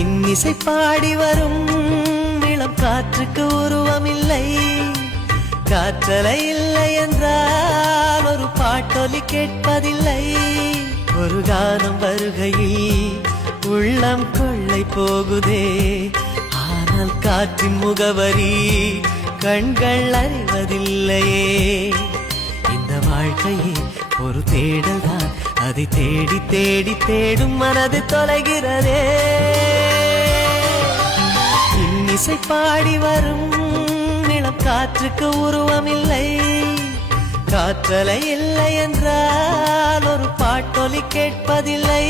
இன்னிசை பாடி வரும் இளம் காற்றுக்கு உருவமில்லை. காற்றலை இல்லை என்றால் ஒரு பாட்டொலி கேட்பதில்லை. ஒரு கானம் வருகையில் உள்ளம் கொள்ளை போகுதே, ஆனால் காற்றின் முகவரி கண்கள் அறிவதில்லையே. இந்த வாழ்க்கையே ஒரு தேடல் தான், அதை தேடி தேடி தேடும் மனது தொலைகிறதே. இன்னிசை பாடி வரும் இளம் காற்றுக்கு உருவமில்லை. காற்றலை இல்லை என்றால் ஒரு பாட்டொலி கேட்பதில்லை.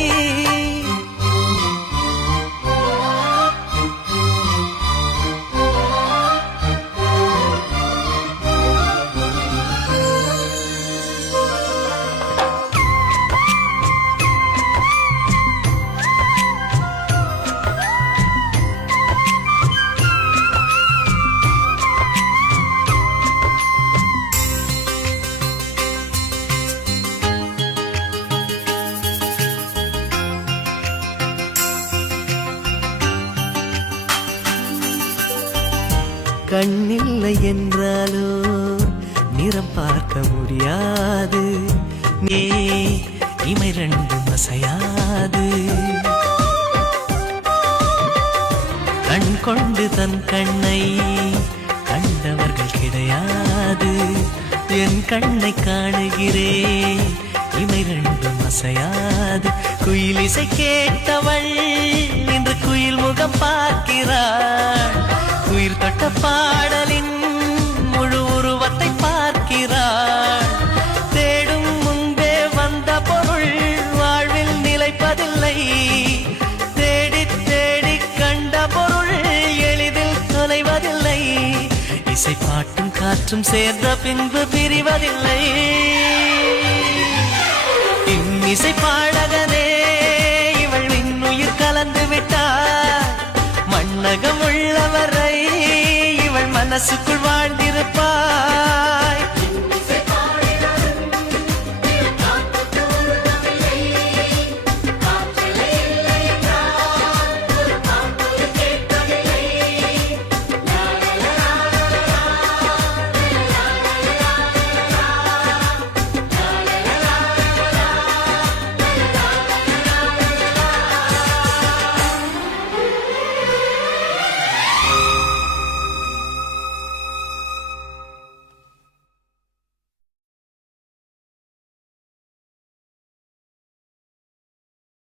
கண்ணில்லை என்றாலோ நிறம் பார்க்க முடியாது, நீ இமை ரெண்டும் அசையாது. கண் கொண்டு தன் கண்ணை கண்டவர்கள் கிடையாது. என் கண்ணை காணுகிறேன், இமை ரெண்டும் அசையாது. குயிலிசை கேட்டவள் இன்று குயில் முகம் பார்க்கிறாள். உயிர் தொட்ட பாடலின் முழு உருவத்தை பார்க்கிறாள். தேடும் முன்பே வந்த பொருள் வாழ்வில் நிலைப்பதில்லை. தேடி தேடி கண்ட பொருள் எளிதில் தொலைவதில்லை. இசை பாட்டும் காற்றும் சேர்ந்த பின்பு பிரிவதில்லை. இன்னிசை பாடகனே இவள் இன்னுயிர் கலந்து விட்டார். மண்ணகம் உள்ளவரை இவள் மனசுக்குள்